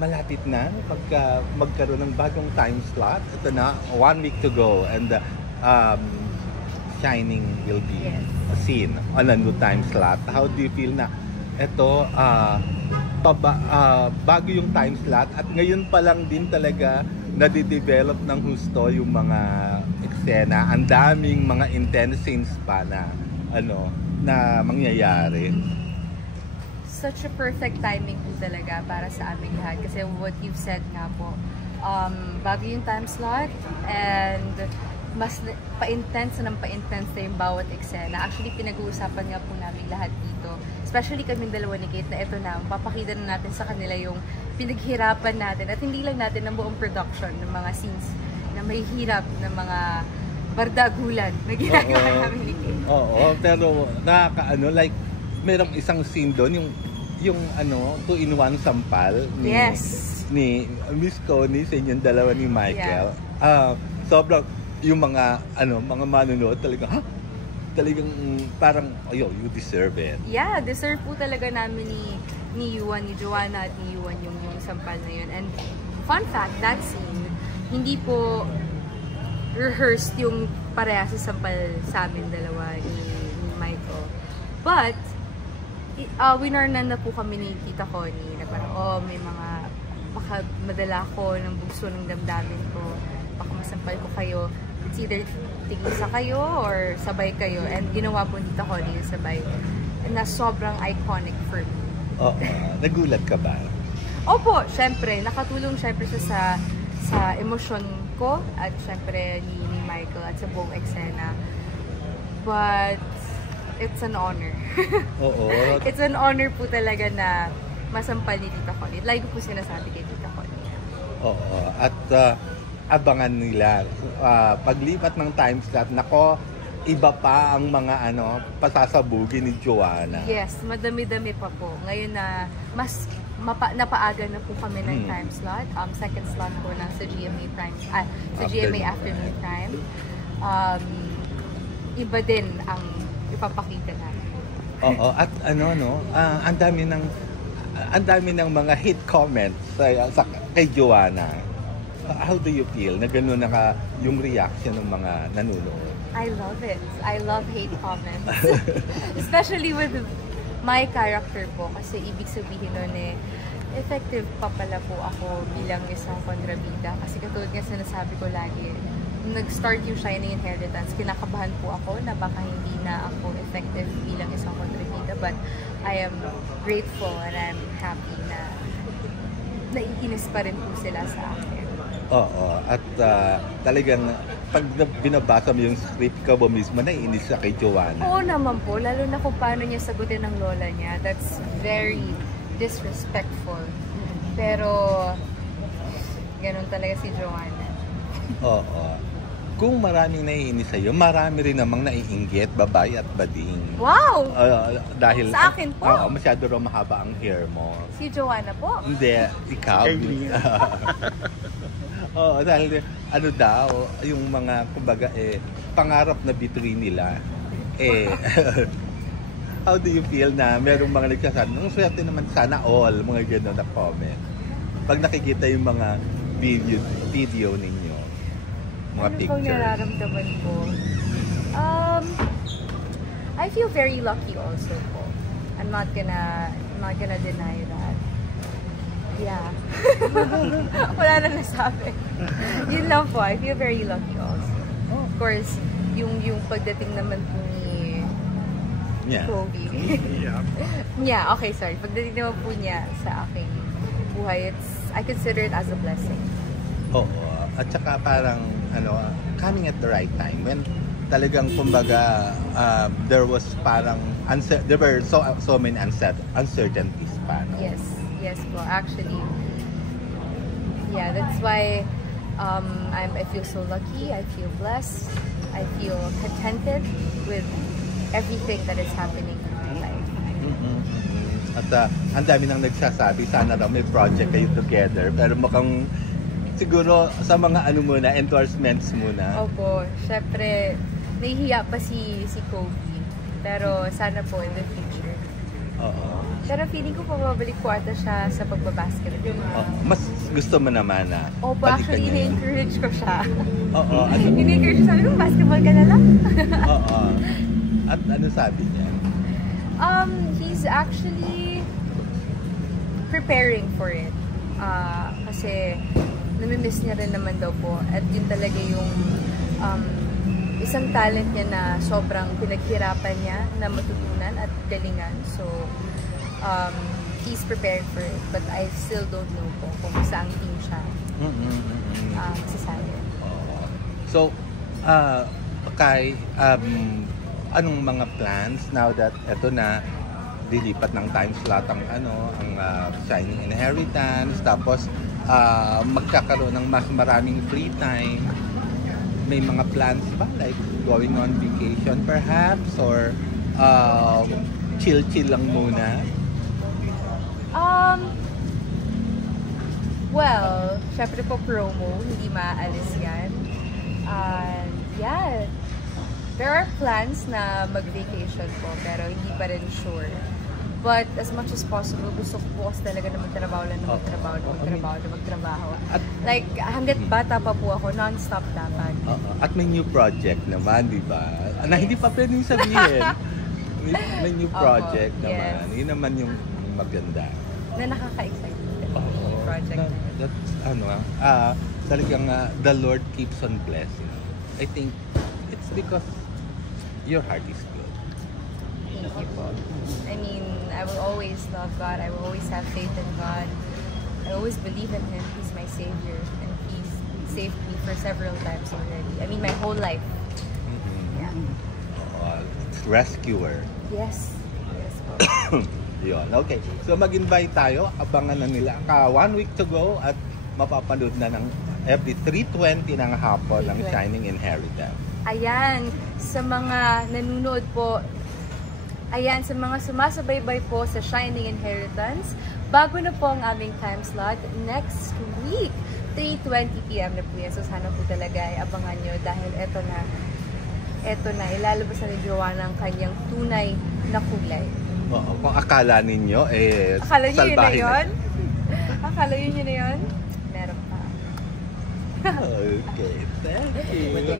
malapit na magkaroon ng bagong time slot. Ito na, 1 week to go. And um, Shining will be seen on a new time slot. How do you feel na ito, bago yung time slot at ngayon pa lang din talaga nadidevelop ng husto yung mga eksena. Ang daming mga intense scenes pa na na mangyayari. Such a perfect timing po talaga para sa aming lahat kasi what you've said nga po, bago yung time slot and mas pa-intense na yung bawat eksena. Actually, pinag-uusapan nga po namin lahat dito, especially kaming dalawa ni Kate, na ito na, papakita na natin sa kanila yung pinaghirapan natin at hindi lang natin ng buong production ng mga scenes na may hirap ng mga bardagulan na ginagawa namin ni Kate. Oo, pero like merong isang scene doon, yung 2-in-1 sampal ni Miss Connie sa inyong dalawa ni Michael. Sobrang yung mga manonood talaga, talagang parang you deserve it. Yeah, deserve po talaga namin ni Yuan, ni Joanna at ni Yuan yung sampal na yun. And fun fact, that scene hindi po rehearsed yung parehas sa sampal sa amin dalawa ni Michael. But winarnan na po kami ni Tita Connie na parang, may mga, baka madala ko ng bugso ng damdamin ko, baka masampal ko kayo. It's either tigisa kayo or sabay kayo. And ginawa po ni Tita Connie yung sabay na sobrang iconic for me. Nagulat ka ba? Opo, syempre. Nakatulong syempre siya sa emosyon ko at syempre ni Michael at sa buong eksena. But it's an honor. It's an honor po talaga na masampal ni Tita Connie. Lagi po sinasabi kay Tita Connie. At abangan nila paglipat ng time slot. Nako, iba pa ang mga pasasabugin ni Joanna. Yes, madami-dami pa po. Ngayon na mas napaaga na po kami ng time slot. Second slot po na sa GMA Prime, sa GMA Afternoon Prime. Iba din ang ipapakita natin. At ang dami ng mga hate comments kay Joanna. How do you feel na gano'n yung reaction ng mga nanonood? I love it. I love hate comments. Especially with my character po. Kasi ibig sabihin nun effective pa pala po ako bilang isang kontrabida. Kasi katulad nga sinasabi ko lagi, nag-start yung Shining Inheritance, kinakabahan po ako na baka hindi na ako effective bilang isang kontrabida. But I am grateful and I'm happy na naiinis pa rin po sila sa akin. At talagang pag binabasa mo yung script ka ba mismo, naiinis ka kay Joanna? Oo naman po, lalo na kung paano niya sagutin ang lola niya. That's very disrespectful. Pero, ganun talaga si Joanna. Kung maraming naiinis sa'yo, marami rin namang naiinggit, babae at bading. Wow! Dahil sa akin po? Masyado raw mahaba ang hair mo. Si Joanna po? Hindi, ikaw. Dahil yung mga, kumbaga, pangarap na between nila, how do you feel na merong mga nagsasabi, ang swerte naman sana all, mga gano'n na comment. Pag nakikita yung mga video ninyo, mga pictures. Ano bang nararamdaman ko? I feel very lucky also po. I'm not gonna deny that. Yeah. Wala na nasabi. Yun lang po. I feel very lucky also. Of course, yung pagdating naman po ni Kobe. Yeah, okay, sorry. Pagdating naman po niya sa aking buhay, I consider it as a blessing. At saka parang, coming at the right time. When talagang, kumbaga, there was parang, there were so many uncertainties pa, no? Yes po, actually. Yeah, that's why I feel so lucky, I feel blessed, I feel contented with everything that is happening in my life. At ang dami nang nagsasabi, sana daw may project kayo together. Pero mukhang siguro sa mga endorsements muna. Opo, syempre, nahihiya pa si Kobe. Pero sana po in the future. Pero feeling ko pababalik ko ata siya sa pagbabasketball. Mas gusto mo naman na Opo, actually, ini-encourage ko siya. Oo. Ini-encourage ko, sabi ko, basketball ka na lang. Oo. At ano sabi niya? He's actually preparing for it. Kasi namimiss niya rin naman daw po. At yun talaga yung isang talent niya na sobrang pinaghirapan niya na matutunan at galingan. So, he's prepared for it. But I still don't know po kung saan team siya sasali. So, Kai, anong mga plans now that eto na dilipat ng time slot ang Shining Inheritance, tapos magkakaroon ng mas maraming free time? May mga plans ba, like going on vacation perhaps, or chill-chill lang muna? Well, syempre po promo, hindi maaalis yan. Yeah, there are plans na mag-vacation po, pero hindi pa rin sure. But as much as possible, gusto ko po kasi talaga na magtrabaho lang na magtrabaho. Like, hanggat bata pa po ako, non-stop dapat. At may new project naman, di ba? Na hindi pa pwedeng sabihin. May new project naman. Yun naman yung maganda. Na nakaka-excite. New project. Talagang the Lord keeps on blessing. I think it's because your heart is good. Thank you po. I mean, I will always love God. I will always have faith in God. I always believe in Him. He's my Savior. And He's saved me for several times already. I mean, my whole life. Yeah. Rescuer. Yes. Yes po. Yun. Okay. So mag-invite tayo. Abangan na nila. 1 week to go at mapapanood na ng every 3:20 ng hapon ng Shining Inheritance. Ayan. Sa mga nanonood po, ayan, sa mga sumasabay-bay po sa Shining Inheritance, bago na po ang aming time slot next week, 3:20 PM na po yan. So sana po talaga ay abangan nyo dahil eto na, ilalabas na ni Joanna ang kanyang tunay na kulay. Oo, kung akala ninyo, akala nyo yun na salbahin yun? Akala nyo yun na yun? Meron pa. Okay, thank you.